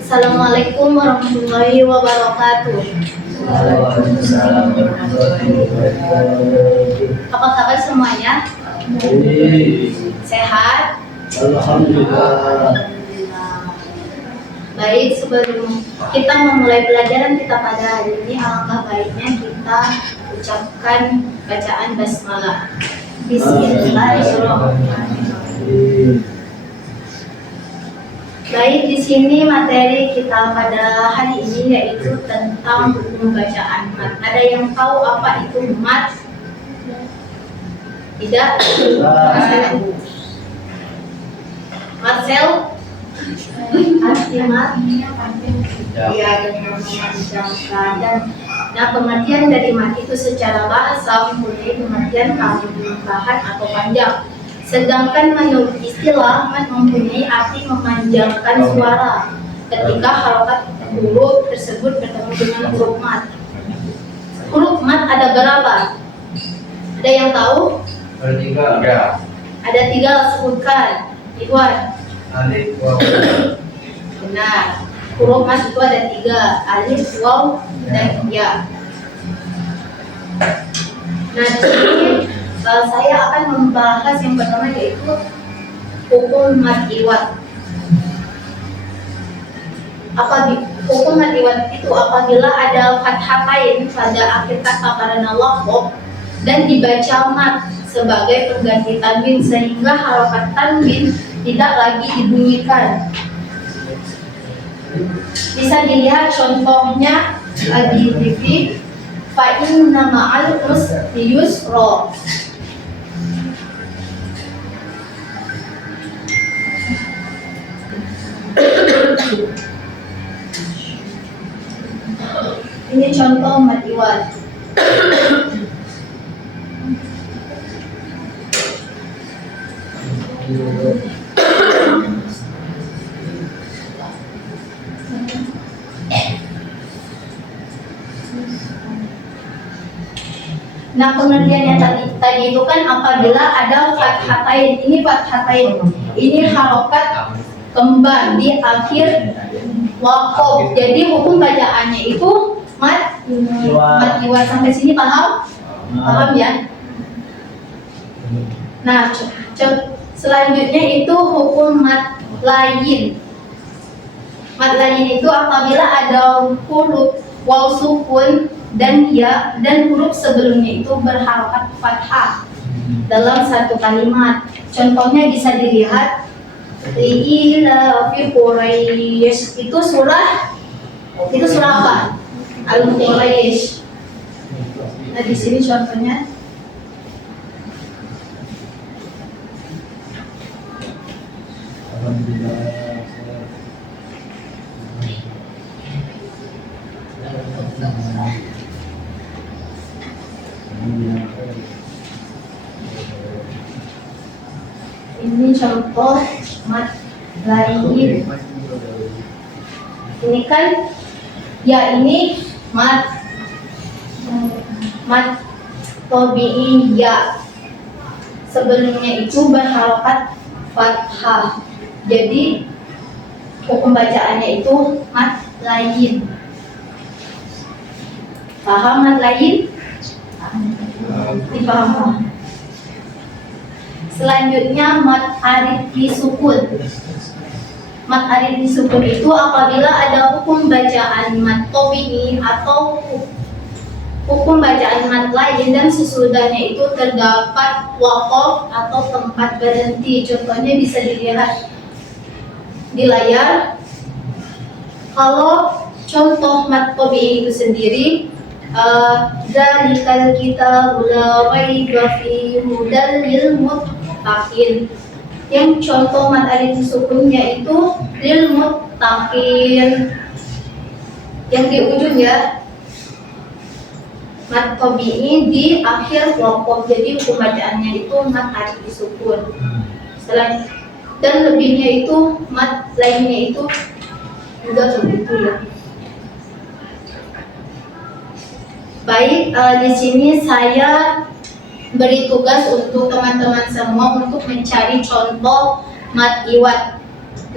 Assalamualaikum warahmatullahi wabarakatuh. Waalaikumsalam warahmatullahi wabarakatuh. Apa kabar semuanya? Sehat? Alhamdulillah. Baik, sebelum kita memulai pelajaran kita pada hari ini, alangkah baiknya kita ucapkan bacaan basmalah. Bismillahirrahmanirrahim. Baik, di sini materi kita pada hari ini yaitu tentang hukum bacaan mat. Ada yang tahu apa itu mat? Tidak? Marcel? Arti mat? Ya, dengan memanjangkan. Dan nah, pengertian dari mat itu secara bahasa mempunyai pengertian tambahan atau panjang. Sedangkan menurut istilah mat mempunyai arti memanjangkan suara ketika harokat huruf tersebut bertemu dengan huruf mat. Huruf mat ada berapa? Ada yang tahu? Tiga. Ada 3, sebutkan. Iwan. Alif, waw. Benar. Huruf mat itu ada 3, alif, waw, dan ya. Nah, di sini saya akan membahas yang pertama yaitu hukum mat iwad. Hukum mat iwad itu apabila ada fathatain pada akhir kata karena lafaz dan dibaca mat sebagai pengganti tanwin sehingga harokat tanwin tidak lagi dibunyikan. Bisa dilihat contohnya di TV. Fa inna ma'al usri yusra. Ini contoh mat iwad. Nah, pengertiannya tadi itu kan apabila ada fathatain. Ini fathatain. Ini harokat kembar di akhir waqaf. Jadi hukum bacaannya itu mat iwad. Sampai sini paham? Paham ya? Nah, selanjutnya itu hukum mat lain. Mat lain itu apabila ada huruf waw sukun dan ya dan huruf sebelumnya itu berharokat fathah dalam satu kalimat. Contohnya bisa dilihat Ila fi Quraisy. Itu surah apa? Al-Quraisy. Nah, di sini contohnya. Ini contoh mat lain. Ini kan ya, ini mat tabi'i ya. Sebelumnya itu berharokat fathah. Jadi hukum bacaannya itu mat lain. Paham mat lain? Dipaham. Selanjutnya mat arid disukun. Mat arid disukun itu apabila ada hukum bacaan mat tabi'i atau hukum bacaan mat lain dan sesudahnya itu terdapat waqaf atau tempat berhenti. Contohnya bisa dilihat di layar. Kalau contoh mat tabi'i itu sendiri, dzalikal kitabul la raiba fihi hudal lil muttaqin. Yang contoh mat alif sukunnya itu lil muttaqin. Yang di ujung ya, mat tabi'i di akhir waqaf. Jadi hukum bacaannya itu mat alif sukun. Dan lebihnya itu mat lainnya itu juga begitu ya. Baik, di sini saya beri tugas untuk teman-teman semua untuk mencari contoh mat iwad.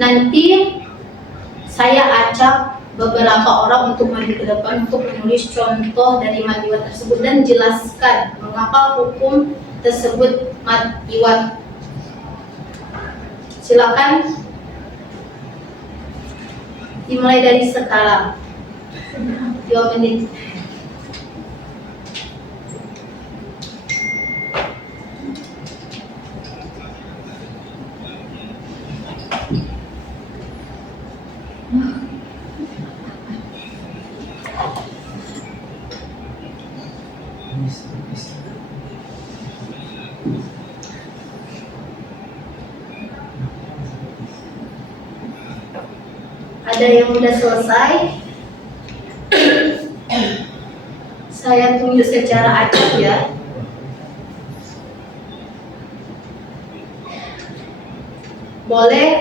Nanti saya acak beberapa orang untuk maju ke depan untuk menulis contoh dari mat iwat tersebut dan jelaskan mengapa hukum tersebut mat iwat. Silakan dimulai dari sekarang. 2 menit. Ada yang sudah selesai? Saya tunjuk secara acak ya. Boleh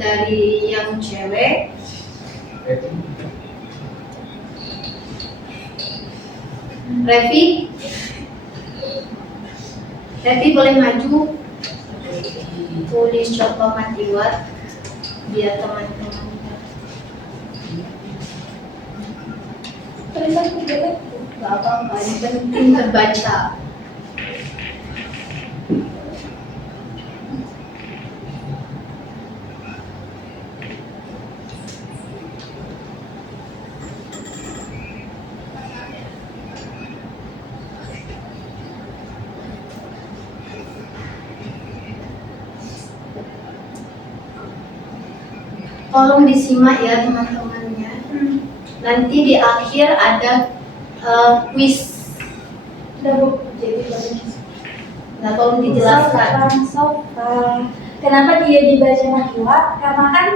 dari yang cewek. Revi boleh maju. Tulis contoh mat iwat biar teman-teman. Gak apa-apa, yang penting terbaca. Tolong disimak ya teman-temannya. Nanti di akhir ada quiz. Jadi tolong dijelaskan. Sofa. Kenapa dia dibaca mat iwat? Karena kan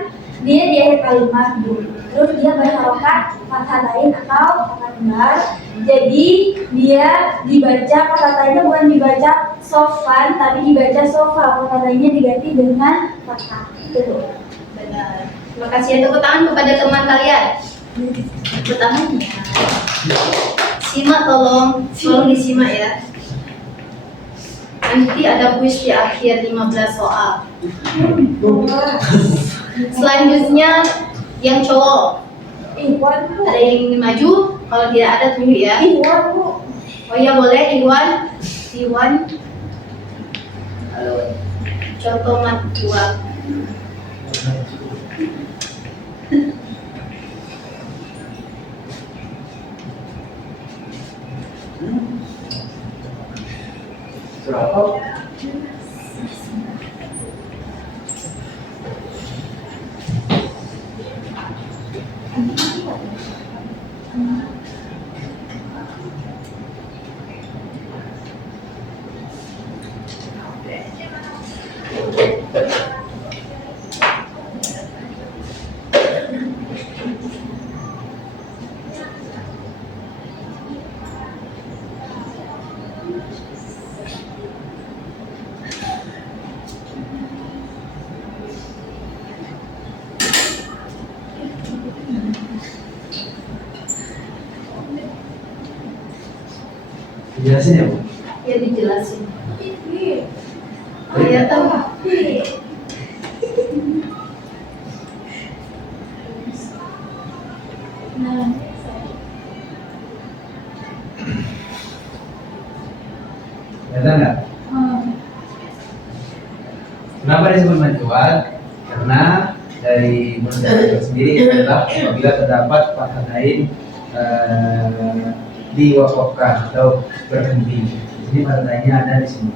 dia di akhir kalimat dulu. Terus dia berharokat fathah lain atau fathah kembar. Jadi dia dibaca fathah lainnya bukan dibaca sofan, tapi dibaca sofa. Fathah lainnya diganti dengan fathah. Gitu. Benar. Terima kasih. Tepuk tangan kepada teman kalian. Tepuk tangannya. Simak tolong disimak ya. Nanti ada kuis di akhir 15 soal. Selanjutnya yang cowok. Iwan bu. Ada yang ingin maju? Kalau tidak ada tunjuk ya. Iwan bu. Oh iya boleh Iwan. Halo. Contoh mat iwat. Berapa? Dijelasin ya, Bu? Ya dijelasin. Oh iya tahu. Kelihatan nggak? Kenapa disebut mat iwat? Karena dari menurut sendiri adalah apabila terdapat fathah lain diwakafkan atau berhenti. Jadi fathahnya ada di sini.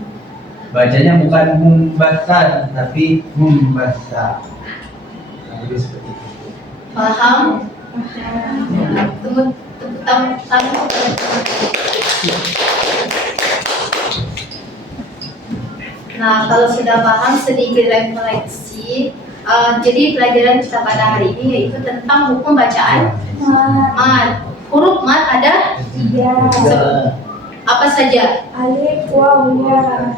Bacanya bukan mumbatan tapi mumbasa. Nah, jadi seperti itu. Paham? Tepuk tangan. Nah, kalau sudah paham sedikit refleksi. Jadi pelajaran kita pada hari ini yaitu tentang hukum bacaan mat. Huruf mat ada 3. apa saja? Alif, waw, ya.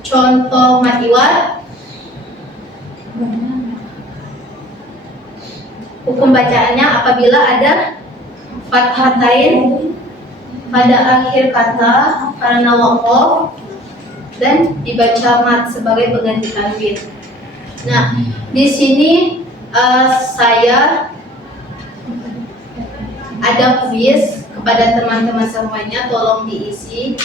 Contoh mat iwat. Hukum bacaannya apabila ada fathatain pada akhir kata karena waqaf dan dibaca mat sebagai pengganti tanwin. Nah, di sini saya ada kuis kepada teman-teman semuanya, tolong diisi.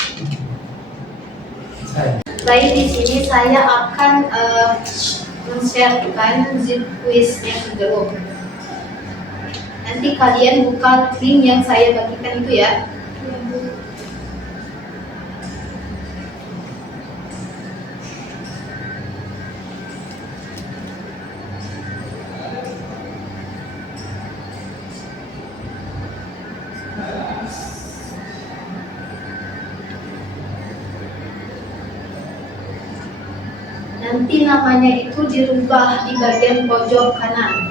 Baik, di sini saya akan men-sharekan zip kuisnya ke grup. Nanti kalian buka link yang saya bagikan itu ya. Nanti namanya itu dirubah di bagian pojok kanan.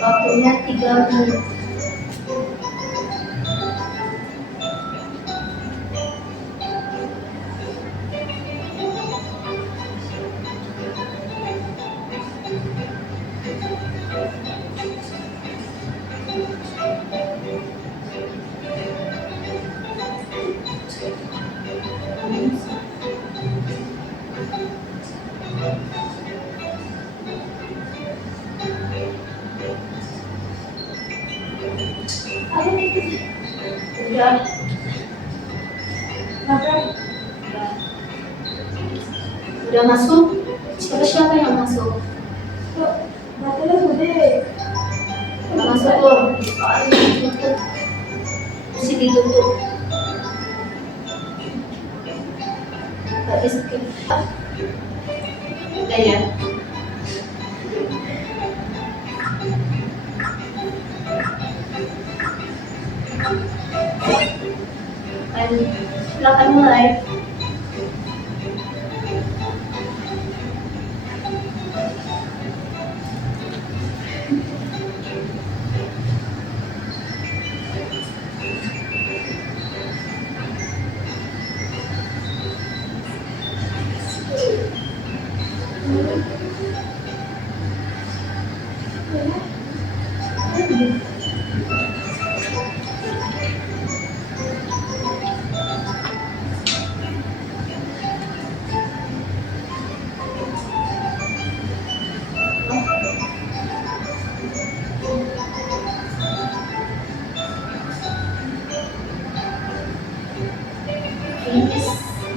Waktunya 3 menit. Udah. Udah masuk? Siapa yang masuk? Udah masuk belum? Soalnya ditutup. Mesti ditutup. Gak di skip. Udah ya? Silakan mulai.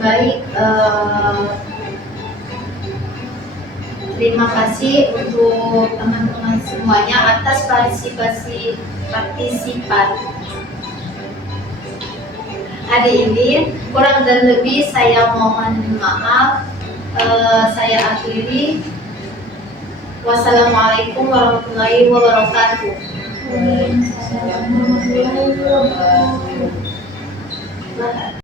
Baik, terima kasih untuk teman-teman semuanya atas partisipan hari ini. Kurang dan lebih saya mohon maaf. Saya akhiri. Wassalamualaikum warahmatullahi wabarakatuh. Waalaikumsalam warahmatullahi wabarakatuh.